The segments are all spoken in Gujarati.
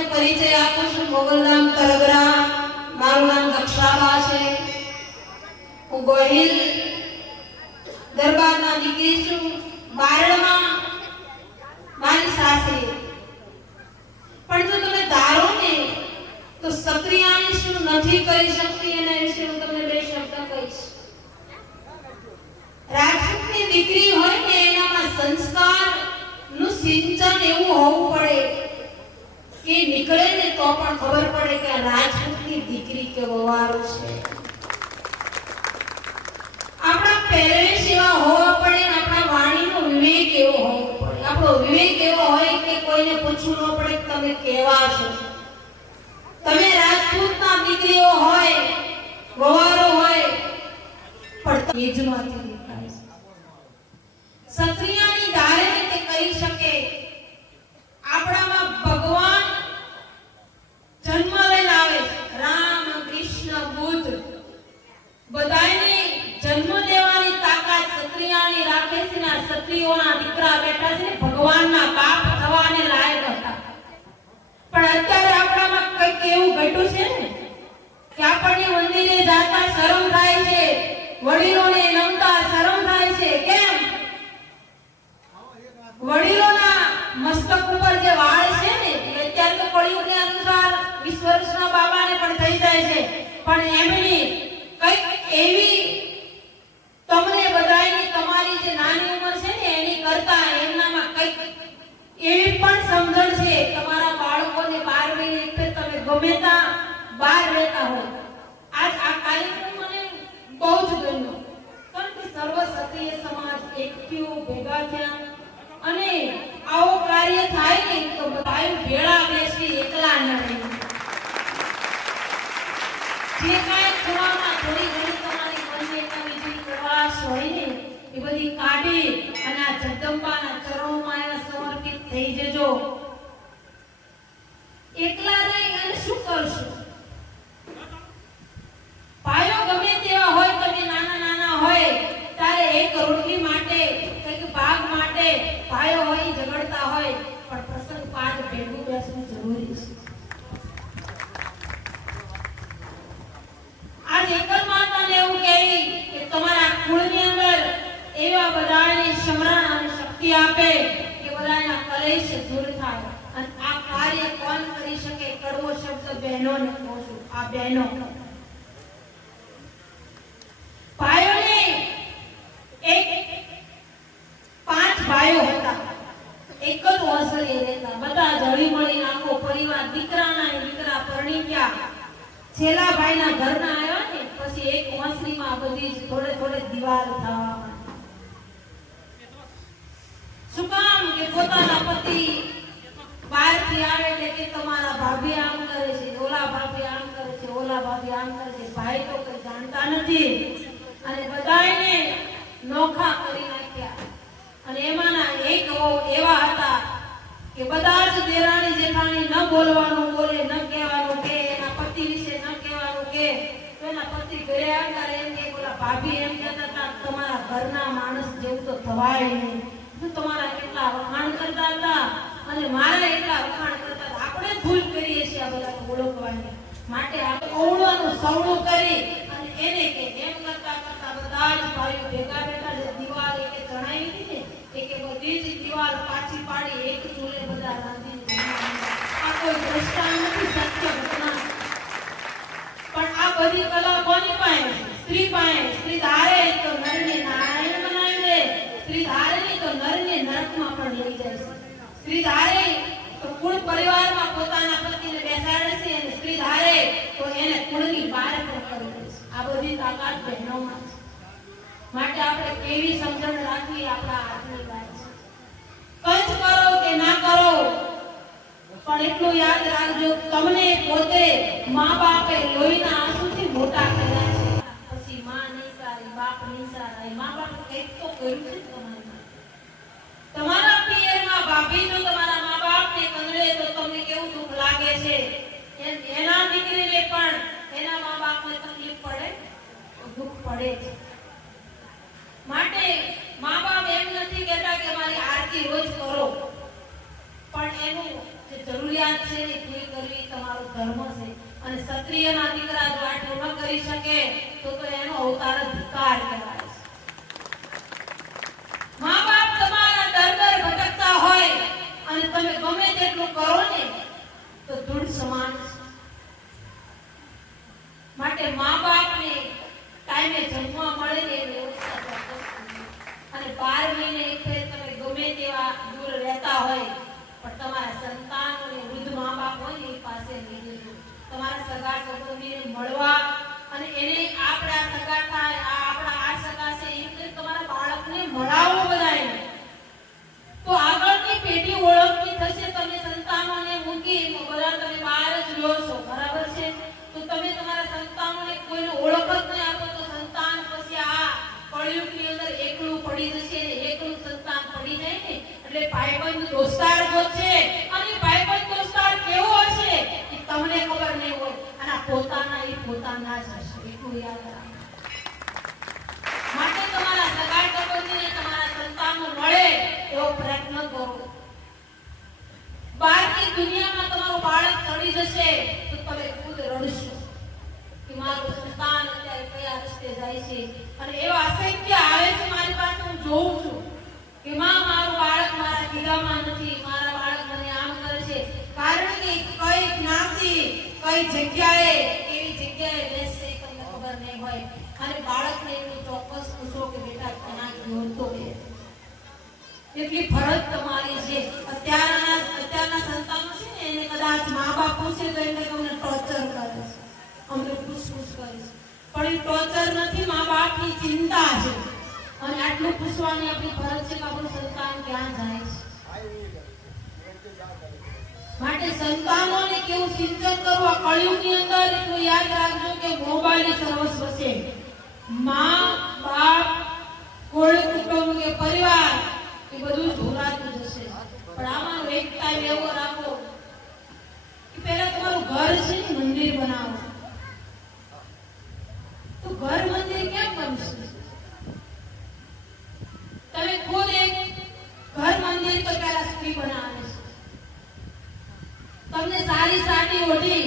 તમને પરિચય આપું છું. મોગલ નામ તરગરા, મારું નામ દક્ષાબા છે. હું ગોહિલ દરબારના દીકરી છું. બારડમાં મારી સાસરી. પણ જો તમે ધારો ને તો ક્ષત્રિયાની શું નથી કરી શકતી એના વિશે હું તમને બે શબ્દ કહીશ. રાજપૂતની દીકરી હોય ને એનામાં સંસ્કાર નું સિંચન એવું હોવું પડે કે નીકળે ને તો પણ ખબર પડે કે આ રાજપૂતની દીકરી કે વવારો છે. આપણા પહેરવેશ એવા હોવા પડે ને આપણા વાણીનો વિવેક એવો હોવો પડે. આપણો વિવેક એવો હોય કે કોઈને પૂછવું ન પડે કે તમે કેવા છો. તમે રાજપૂતના દીકરીઓ હોય, વવારો હોય, પણ તેજમાંથી દેખાય છે. ક્ષત્રિયાની ધારે તે કહી શકે આપણામાં ભગવાન જન્મ લઈને આવે છે. રામ, કૃષ્ણ, બુદ્ધ બધાને જન્મ દેવાની તાકાત ક્ષત્રિયાની રાખે છે. ને ક્ષત્રિયોના દીકરા બેઠા છે ને ભગવાનના બાપ થવાને લાયક હતા. પણ અત્યારે આપણામાં કંઈક એવું ઘટ્યું છે ને કે આપણને મંદિરે જાતા શરમ થાય છે, વડીલોને નમતા શરમ થાય છે. કેમ? વડીલોના મસ્તક ઉપર જે વાળ છે ને એ અત્યારે તો કળિયુગને અનુસાર 20 વર્ષના બાબાને પણ થઈ જાય છે. પણ એમની કંઈક એવી તમને બધાયની તમારી જે નાની ઉંમર છે ને એની કરતા એમનામાં કંઈક એવી પણ સમજણ છે. તમારા બાળકોને 12 મહિને તમે ગમે ત્યાં બહાર રહેતા હોય. આજ આ કાર્યક્રમ મને બહુ જ ગમ્યો કારણ કે સર્વ ક્ષત્રિય સમાજ એકટીઓ ભેગા થયા અને આવો કાર્ય થાય ને તો બધાય ભેળા બેસી એકલા ન રહે. જે કાંઈ ખૂણામાં થોડી ઘણી તમારી મનની કવિજી પ્રવાસ હોય ને એ બધી કાઢી અને આ જગદંબાના ચરણોમાં એને સમર્પિત થઈ જજો. એકલા રહી અને શું કરશો? પાયો ગમે તેવા હોય, તમે નાના નાના હોય ત્યારે એક રોટલી માટે કંઈક ભાગ માટે પાયો હોય ઝઘડતા હોય, પણ પ્રસંગ પાદ ભેગું બેસવું જરૂરી છે. આજ એકલ માતાને એવું કહેવી કે તમારા કુળની અંદર એવા બધાને સમરણ અને શક્તિ આપે કે બધાના કલેશ દૂર થાય. અને આ કાર્ય કોણ કરી શકે? કડવો શબ્દ બહેનોને કહું છું. આ બહેનો ભાઈઓને એક 5 ભાઈઓ હતા. એક જ ઓસરીએ રહેતા. બધા જળી મળી આખો પરિવાર. દીકરા પરણી ગયા. છેલ્લા ભાઈના ઘરના આવ્યા ને પછી એક ઓસરીમાં બધી થોડે થોડે દિવાલ થવા માંડી. શું કામ? કે પોતાના પતિ બહારથી આવે એટલે કે તમારા ભાભી આમ કરે છે, ઓલા ભાભી આમ કરે છે, ઓલા ભાભી આમ કરે છે. ભાઈ તો કઈ જાણતા નથી અને બધાને નોખા કરી નાખ્યા. અને એમાંના એક એવા હતા કે બધા જ દેરાણી જેઠાણી ન બોલવાનું બોલે, ન કહેવાનું કે, એના પતિ વિશે ન કહેવાનું કે. તો એના પતિ ઘરે આવતા એમ કે બોલા ભાભી એમ કહેતા હતા તમારા ઘરના માણસ જેવું તો થવાય નહીં. તમારા કેટલા વખાણ કરતા હતા અને મારા એટલા વખાણ કરતા હતા. આપણે ભૂલ કરીએ છીએ આ બધા ઓળખવાની માટે. આપણે ઓળવાનું સવળું કરી અને એને કે એમ કરતા કરતા બધા જ ભાઈઓ ભેગા બેઠા જે દિવાલ એકે ચણાવી હતી ને કે બધી જ દિવાલ પાછી પાડી એક ચૂલે બધા રાંધી. આ કોઈ દ્રષ્ટાંત નથી, સત્ય ઘટના. પણ આ બધી કલા કોની પાસે? સ્ત્રી પાસે. સ્ત્રી ધારે તો નરને નારાયણ બનાવી દે. સ્ત્રી ધારે નહીં તો નરને નરકમાં પણ લઈ જાય છે. સ્ત્રી ધારે તો કુળ પરિવારમાં પોતાના પતિને બેસાડે છે અને સ્ત્રી ધારે તો એને કુળની બહાર પણ કરી દે છે. આ બધી તાકાત બહેનોમાં છે. માટે આપણે કેવી સમજણ રાખવી આપણા હાથની વાત છે. કંચ કરો કે ના કરો પણ એટલું યાદ રાખજો તમને પોતે મા બાપે લોહીના આંસુથી મોટા કર્યા છે. પછી માં નહીં સારી, બાપ નહીં સારા. મા બાપ કંઈક તો કર્યું છે તમારા પિયરમાં. ભાભી જો તમારા મા બાપને કંદરે તો તમને કેવું દુઃખ લાગે છે. એના દીકરીને પણ એના મા બાપને તકલીફ પડે તો દુઃખ પડે છે. માટે મા બાપ એમ નથી કહેતા કે મારી આરતી રોજ કરો, પણ એનું જે જરૂરિયાત છે એ પૂરી તમારો ધર્મ છે. અને ક્ષત્રિયના દીકરા જો આટલું ન કરી શકે તો એનો અવતાર જ ધિક્કાર કહેવાય છે. મા બાપ તમારા દર ભટકતા હોય અને તમે ગમે તેટલું કરો ને તો ધૂળ સમાન છે. માટે મા બાપને ટાઈમે જમવા મળે ને એવી વ્યવસ્થા કરજો. અને 12 મહિને એક ફેર તમે ગમે તેવા દૂર રહેતા હોય પણ તમારા સંતાનોને વૃદ્ધ મા બાપ હોય ને એ પાસે લઈ જજો. તમારા સગા સંબંધીને મળવા અને એને આપણા સગા થાય આપણા આ સગા છે એમ કે તમારા બાળકને મળાવો બધાને. તો આગળની પેઢી ઓળખતી થશે. તમે સંતાનોને મૂકી બધા તમે બહાર જ રહ્યો છો, બરાબર છે? તો તમે તમારા સંતાનોને કોઈને ઓળખ જ નહીં આપો તો સંતાન પછી આ કળયુગની અંદર એકલું પડી જશે ને એકલું સંતાન પડી જાય ને એટલે ભાઈબંધ દોસ્તાર ગોતશે. અને ભાઈબંધ દોસ્તાર કેવો હશે એ તમને ખબર નહીં હોય અને પોતાના જ હશે. એટલું યાદ રાખો. માટે તમારા સગા સંબંધીને તમારા સંતાનો મળે એવો પ્રયત્ન કરો. બહારની દુનિયામાં તમારું બાળક ચડી જશે તો તમે ખુદ રડશો કે મારું સંતાન અત્યારે કયા રસ્તે જાય છે. અને એવા અસંખ્ય આવે છે મારી પાસે, હું જોઉં છું કે મારું બાળક મારા કીધામાં નથી, મારા બાળક મને આમ કરે છે. કારણ કે કઈ જ્ઞાતિ કઈ જગ્યાએ કેવી જગ્યાએ બેસશે તમને ખબર નહીં હોય. અને બાળકને એટલું ચોક્કસ પૂછો કે બેટા કના જોડતો બે. એટલી ફરજ તમારી છે. અત્યારના સંતાનો છે ને એને કદાચ મા બાપ પૂછે તો એને તમને ટોર્ચર કરે છે, અમને પૂછપૂછ કરે છે. પણ એ ટોર્ચર નથી, મા બાપની ચિંતા છે. અને આટલું પૂછવાની આપણી ફરજ છે કે આપણું સંતાન ક્યાં જાય છે. માટે સંતાનોને કેવું સિંચન કરવું આ કળયુગની અંદર એટલું યાદ રાખજો કે મોબાઈલ સર્વસ્વ છે. મા બાપ કુળ કુટુંબ કે પરિવાર એ બધું ધોરાતું જશે. પણ આમાં એક ટાઈમ એવો રાખો કે પહેલા તમારું ઘર છે ને મંદિર બનાવો. તો ઘર મંદિર કેમ બનશે? તમે ખુદ એક ઘર મંદિર તો પહેલા સ્ત્રી બનાવે છે. તમને સારી સાડી ઓઢી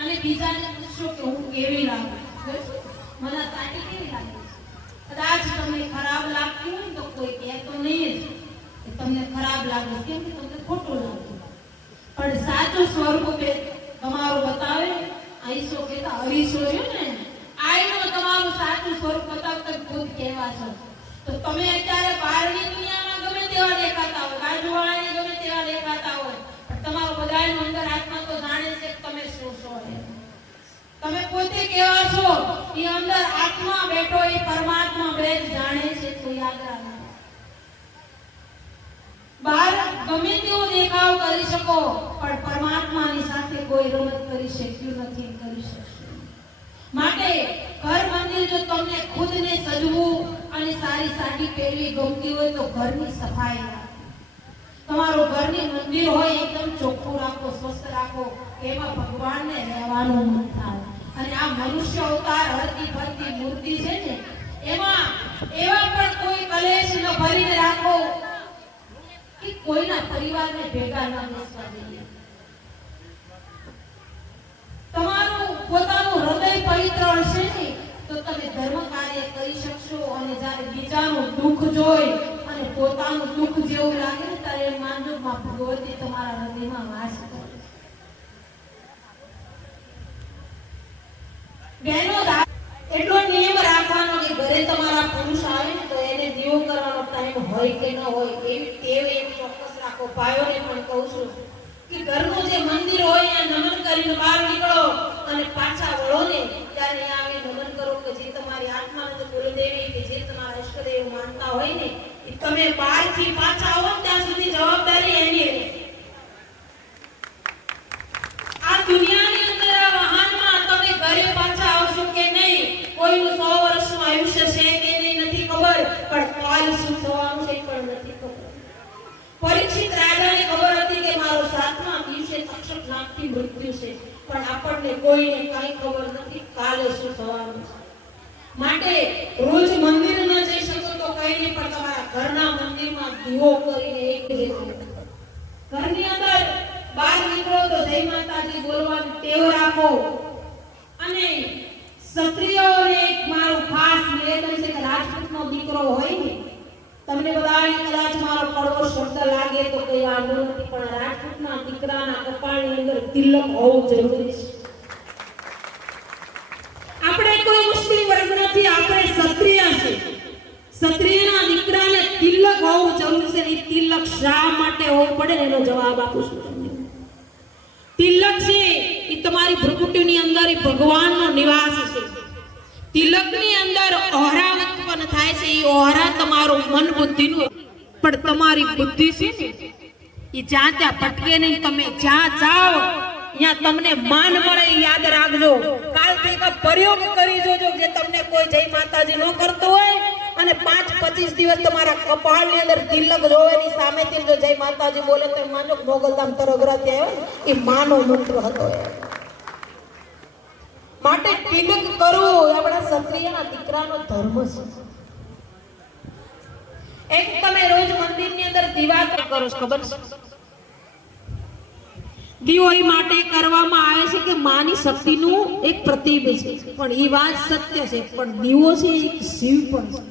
અને બીજાને પૂછો કે હું કેવી લાગુ, મને સાડી કેવી લાગે છે. કદાચ તમને ખરાબ લાગતી હોય તો કોઈ કહેતો નહીં જ કે તમને ખરાબ લાગે, કેમ કે તમને ખોટું લાગે. પણ સાચું સ્વરૂપ તમારું બતાવે. આઈસો કેતા હરીશો છે ને, આઈનો તમારું સાચું સ્વરૂપ બતાવતા ખુદ કહેવા છો. તો તમે અત્યારે બહારની દુનિયામાં ગમે તેવા દેખાતા હોય, બાજુવાળાને ગમે તેવા દેખાતા હોય, પણ તમારો બધાનો અંદર આત્મા તો જાણે છે કે તમે શું છો. તમે પોતે કેવા છો એ અંદર આત્મા બેઠો એ પરમાત્મા બે જાણે છે. તો યાદ રાખો. બહાર ગમે તેવો દેખાવ કરી શકો પણ પરમાત્માની સાથે કોઈ રમત કરી શક્યું નથી, કરી શકશે. માટે ઘર મંદિર જો તમને ખુદને સજવું અને સારી સાડી પહેરવી ગમતી હોય તો ઘરની સફાઈ રાખો. તમારું ઘરની મંદિર હોય એકદમ ચોખ્ખું રાખો, સ્વસ્થ રાખો. એમાં ભગવાનને રહેવાનું મન થાય. અને આ મનુષ્ય અવતાર હરતી ફરતી મૂર્તિ છે ને એમાં એવા પણ કોઈ કલેશ ન ભરીને રાખો કે કોઈના પરિવારને ભેગા ન બેસવા દઈએ. તમારું પોતાનું હૃદય પવિત્ર હશે ને તો તમે ધર્મ કાર્ય કરી શકશો. અને જ્યારે બીજાનું દુઃખ જોઈ અને પોતાનું દુઃખ જેવું લાગે ને ત્યારે માનજો માં ભગવતી તમારા હૃદયમાં વાસ કરે. બહેનો એટલો નિયમ રાખવાનો કે ઘરે તમારા પુરુષ આવે ને તો એને દીવો કરવાનો ટાઈમ હોય કે ન હોય એવી ટેવ એક ચોક્કસ રાખો. ભાઈઓને પણ કહું છું કે ઘરનું જે મંદિર હોય ત્યાં નમન કરીને બહાર નીકળો અને પાછા વળો ને ત્યારે અહીંયા આવી નમન કરો કે જે તમારી આત્માને કુલદેવી કે જે તમારા ઈષ્ટદેવ માનતા હોય ને એ તમે બહારથી પાછા આવો ત્યાં સુધી જવાબદારી એની રહે. આ દુનિયાની અંદર આ વાહનમાં તમે ઘરે પાછા આવશો કે નહીં, કોઈનું 100 વર્ષનું આયુષ્ય છે કે નહીં નથી ખબર, પણ કાલ શું થવાનું છે પણ નથી ખબર. પરીક્ષિત રાજાને ખબર હતી કે મારો 7મા દિવસે તક્ષક નાગથી મૃત્યુ છે, પણ આપણને કોઈને કાંઈ ખબર નથી કાલે શું થવાનું છે. માટે રોજ મંદિર ન જઈ શકો તો કઈ નહીં, પણ તમારા ઘરના મંદિરમાં દીવો કરીને એક ઘરની અંદર બહાર નીકળો તો જય માતાજી બોલવા રાખો. અને ક્ષત્રિયોને એક મારું ખાસ નિવેદન છે કે રાજપૂતનો દીકરો હોય ને, તમને બધાને કદાચ મારો કડવો શબ્દ લાગે તો કઈ વાંધો નથી, પણ રાજપૂતના દીકરાના કપાળની અંદર તિલક હોવું જરૂરી છે. આપણે કોઈ મુસ્લિમ વર્ગ નથી, આપણે ક્ષત્રિય છે. ક્ષત્રિયના દીકરાને તિલક હોવું જરૂરી છે. એ તિલક શા માટે હોવું પડે એનો જવાબ આપું છું તમને. તિલક છે એ તમારી ભ્રુકુટીની અંદર એ ભગવાનનો નિવાસ છે. તિલકની અંદર ઓહરા ઉત્પન્ન થાય છે. એ ઓહરા તમારું મન બુદ્ધિનું, પણ તમારી બુદ્ધિ છે ને એ જ્યાં ત્યાં ભટકે નહીં. તમે જ્યાં જાઓ ત્યાં તમને માન મળે. યાદ રાખજો, કાલથી એક પ્રયોગ કરી જોજો જે તમને કોઈ જય માતાજી ન કરતો હોય અને 5-25 દિવસ તમારા કપાળની અંદર તિલક જોવે ની સામે થી જો જય માતાજી બોલે તો માનો મોગલધામ તરગરાથી આવ્યો એ માનો મંત્ર હતો. માટે તિલક કરવું આપણા ક્ષત્રિયના દીકરાનો ધર્મ છે. એક તમે રોજ મંદિરની અંદર દીવા કરો છો, ખબર છે? દીવો એ માટે કરવામાં આવે છે કે માની શક્તિનું એક પ્રતિબિંબ છે. પણ એ વાત સત્ય છે, પણ દીવો છે એક શિવ પણ છે.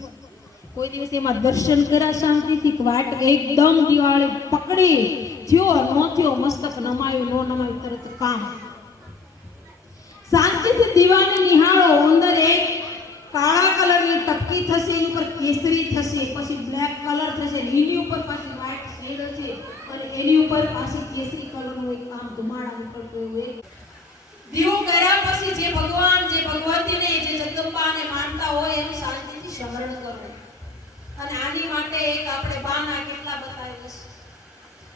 કોઈ દિવસ એમાં દર્શન કર્યા શાંતિથી, વાટ એકદમ દિવાળી પકડી થયો ન થયો, મસ્તક નમાયું ન નમાયું તરત કામ. શાંતિથી દીવાને નિહાળો. અંદર એક કાળા કલરની ટપકી થશે, એની ઉપર કેસરી થશે, પછી બ્લેક કલર થશે, એની ઉપર પાછી વ્હાઈટ શેડ હશે અને એની ઉપર પાછી કેસરી કલરનું એક આમ ધુમાડા નીકળતું હોય. દીવો કર્યા પછી જે ભગવાન જે ભગવતીને જે જગદંબાને માનતા હોય એનું શાંતિથી સ્મરણ કરો. અને આની માટે એક આપણે બાના કેટલા બતાવેલા છે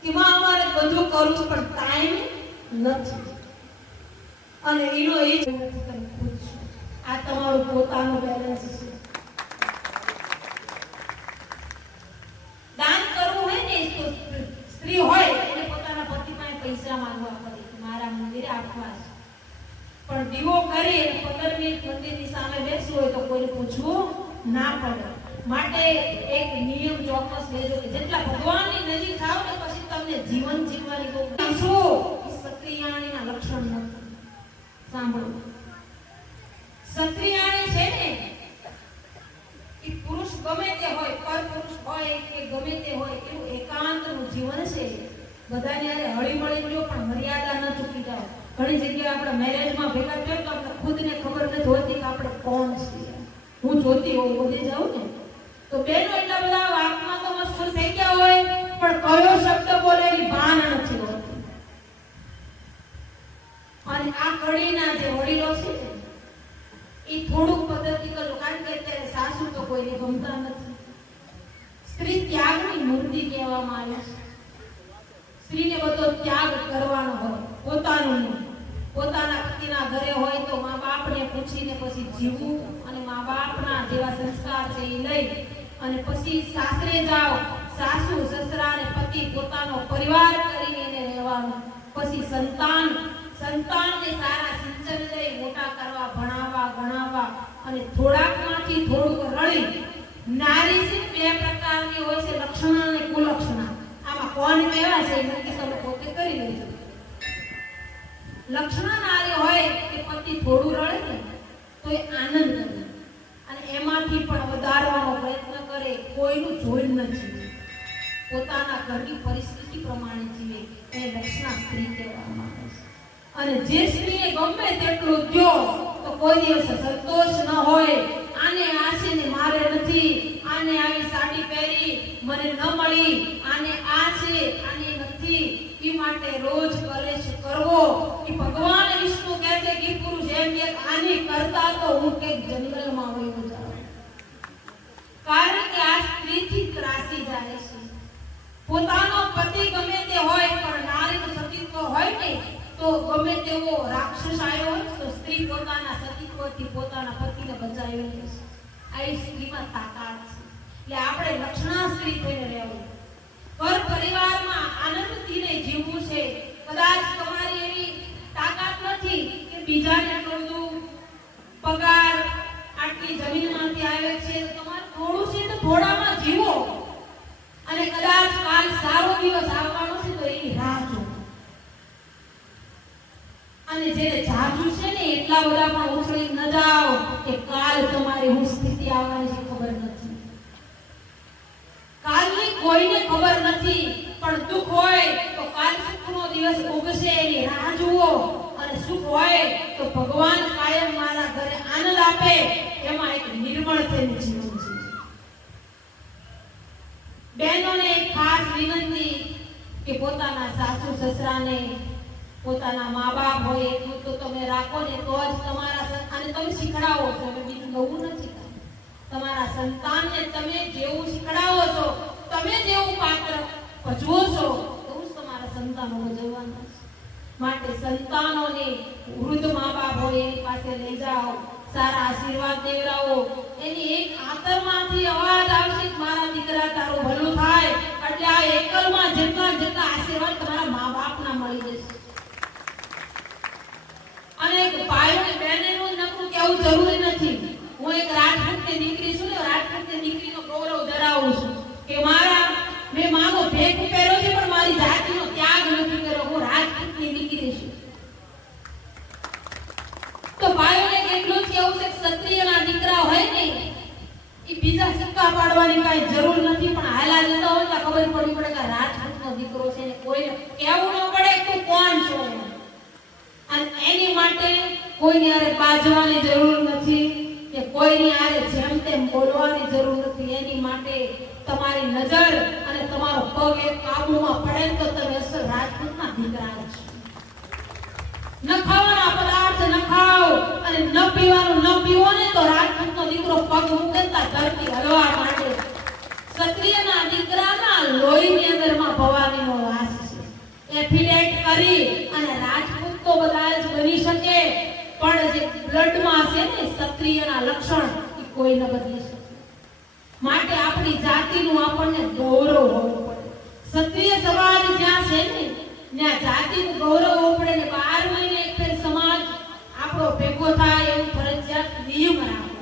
કે માં અમારે બધું કરવું પણ ટાઈમ નથી. અને એનો એ જ નથી, તમે ખુદ છો. આ તમારું પોતાનું બેલેન્સ છે. દાન કરવું હોય ને તો સ્ત્રી હોય એને પોતાના પતિ પાસે પૈસા માંગવા પડે કે મારા મંદિરે આપવા છે. પણ દીવો કરી 15 મિનિટ મંદિરની સામે બેસવું હોય તો કોઈને પૂછવું ના પડે. માટે એક નિયમ ચોક્કસ લેજો કે જેટલા ભગવાનની નજીક થાવ ને પછી તમને જીવન જીવવાની બહુ ક્ષત્રિયાણીના લક્ષણ નથી. સાંભળો, ક્ષત્રિયાણી છે ને એ પુરુષ ગમે તે હોય, પર પુરુષ હોય કે ગમે તે હોય, એવું એકાંતનું જીવન છે. બધાને આરે હળી મળી લ્યો પણ મર્યાદા ન ચૂકી જાઓ. ઘણી જગ્યાએ આપણે મેરેજમાં ભેગા થયો તો આપણે ખુદને ખબર નથી હોતી કે આપણે કોણ છીએ. હું જોતી હોઉં બધે જાઉં ને તો બેનો એટલા બધા વાતમાં તો મશગુલ થઈ ગયા હોય પણ કયો શબ્દ બોલે એની ભાન નથી હોતી. અને આ કડીના જે વડીલો છે ને એ થોડુંક પદ્ધતિ કરો, કારણ કે અત્યારે સાસુ તો કોઈને ગમતા નથી. સ્ત્રી ત્યાગની મૂર્તિ કહેવામાં આવે છે. સ્ત્રીને બધો ત્યાગ કરવાનો હોય, પોતાનું નહીં. પોતાના પતિના ઘરે હોય તો મા બાપને પૂછીને પછી જીવવું અને મા બાપના જેવા સંસ્કાર છે એ લઈ અને પછી સાસરે જાઓ. સાસુ સસરા અને પતિ પોતાનો પરિવાર કરીને એને રહેવાનું. પછી સંતાનને સારા સિંચન લઈ મોટા કરવા, ભણાવવા, ગણાવવા અને થોડાકમાંથી થોડુંક રળી. નારી છે 2 પ્રકારની હોય છે, લક્ષણા અને કુલક્ષણા. આમાં કોણ કેવા છે એ નક્કી તમે પોતે કરી લેજો. લક્ષણા નારી હોય કે પતિ થોડું રડે ને તો એ આનંદ કરે અને એમાંથી પણ વધારવાનો પ્રયત્ન કરે, કોઈનું જોઈ ન જીવે, પોતાના ઘરની પરિસ્થિતિ પ્રમાણે જીવે. એ લક્ષણા સ્ત્રી કહેવામાં આવે છે. અને જે સ્ત્રીને ગમે તેટલું દ્યો તો કોઈ દિવસ સંતોષ ન હોય. આને આ ને મારે નથી, આને આવી સાડી પહેરી મને ન મળી, આને આ છે આને નથી, એ માટે રોજ કલેશ કરવો. એ ભગવાન વિષ્ણુ કહે છે કે પુરુષ એમ કે આની કરતા તો હું કે જંગલમાં વયો જાઉં. કારણ કે આ સ્ત્રીથી ત્રાસી જાય છે. પોતાનો પતિ ગમે તે હોય પણ નારીનું સતીત્વ હોય ને તો ગમે તેવો રાક્ષસ આવ્યો હોય તો સ્ત્રી પોતાના સતીત્વથી પોતાના પતિને બચાવી લે છે. આ સ્ત્રીમાં તાકાત છે. એટલે આપણે લક્ષણા સ્ત્રી થઈને રહેવું. પર પરિવારમાં આનંદથી જીવવું છે. કદાચ તમારી એવી તાકાત નથી કે બીજાને થોડું પગાર આટલી જમીનમાંથી આવે છે તો તમારે થોડું છે તો થોડામાં જીવો. અને કદાચ કાલ સારો દિવસ આવવાનો છે તો એની રાહ જુઓ. અને અને જેને જાજુ છે ને એટલા બધા પણ ઉછળી ન જાઓ કે કાલ તમારી હું સ્થિતિ આવવાની છે ખબર નથી. કાલની કોઈને ખબર નથી, પણ દુઃખ હોય તો કાલ સુખનો દિવસ ઉગશે એની રાહ જુઓ, અને સુખ હોય તો ભગવાન કાયમ મારા ઘરે આનંદ આપે એમાં એક નિર્મળ થઈને જીવન છે. બહેનોને એક ખાસ વિનંતી કે પોતાના સાસુ સસરાને, પોતાના મા-બાપ હોય એટલું તો તમે રાખો ને તો જ તમારા અને તમે શીખડાવો છો. હવે બીજું નવું નથી. તમારા સંતાનને તમે જેવું શીખડાવો છો, તમે જેવું પાત્ર ભજવો છો એવું જ તમારા સંતાનો ભજવવાના છે. માટે સંતાનોને વૃદ્ધ મા-બાપ હોય એની પાસે લઈ જાઓ, સારા આશીર્વાદ દેવડાવો. એની એક આંતરમાંથી અવાજ આવશે કે મારા દીકરા તારું ભલું થાય, એટલે આ એકલમાં જેટલા આશીર્વાદ તમારા મા-બાપના મળી જશે. અને એક ભાઈ અને બહેનનું નકરું કેવું જરૂરી નથી. હું એક રાજપૂતની દીકરી છું ને, રાજપૂતની દીકરીનો ગૌરવ ધરાવું છું કે મેં માનો ભેખ પહેર્યો છે પણ મારી જાતિનો ત્યાગ નથી કર્યો. હું રાજપૂતની દીકરી છું. તો ભાઈઓને એટલું જ કેવું છે કે ક્ષત્રિયના દીકરા હોય ને એ બીજા સિક્કા પાડવાની કાંઈ જરૂર નથી, પણ હાલા જતા હોય તો ખબર પડી પડે કે રાજપૂતનો દીકરો છે ને કોઈને કહેવું ન પડે તું કોણ છો. અને એની માટે કોઈની હારે બાજવાની જરૂર નથી કે કોઈની હારે જેમ તેમ બોલવાની જરૂર નથી. એની માટે તમારી નજર અને તમારો પગ એક કાબુમાં પડે તો તમે અસલ રાજપૂતના દીકરા છો. ન ખાવાના પદાર્થ ન ખાઓ અને ન પીવાનું ન પીવો ને તો રાજપૂતનો દીકરો પગ મૂકતા ધરતી હલવા માંડે. ક્ષત્રિયના દીકરાના લોહીની અંદરમાં ભવાનીનો વાસ છે. એફિડેટ કરી અને રાજપૂત તો બધા જ બની શકે, પણ જે બ્લડમાં છે ને ક્ષત્રિયના લક્ષણ એ કોઈ ન બદલી શકે. માટે આપણી જાતિનું આપણને ગૌરવ હોવું પડે. ક્ષત્રિય સમાજ જ્યાં છે ને ત્યાં જાતિનું ગૌરવ હોવું પડે ને 12 મહિને એક ફેર સમાજ આપણો ભેગો થાય એવું ફરજિયાત નિયમ રાખો.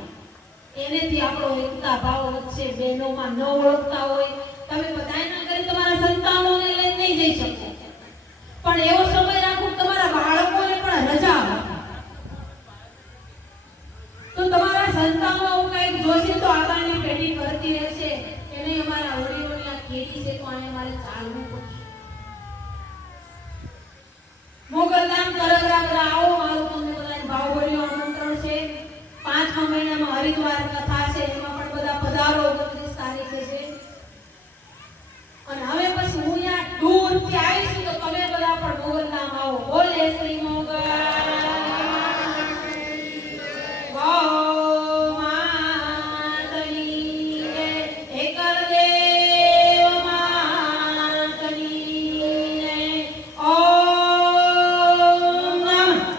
એનેથી આપણો એકતા ભાવ વચ્ચે બહેનોમાં ન ઓળખતા હોય. તમે બધાના ઘરે તમારા સંતાનોને લઈને નહીં જઈ શકો, પણ એવો સમય રાખો તમારા બાળકોને પણ રજા હોય તો તમારા સંતાનો આવું કંઈક જોશે તો આગળની પેઢી કરતી રહેશે એને અમારા વડીલોની આ ખેતી છે તો આને અમારે ચાલવું પડશે. મોગલધામ તરગરા બધા આવો, મારું તમને બધાને ભાવભર્યું આમંત્રણ છે. 5મા મહિનામાં હરિદ્વાર કથા છે, એમાં પણ બધા પધારો.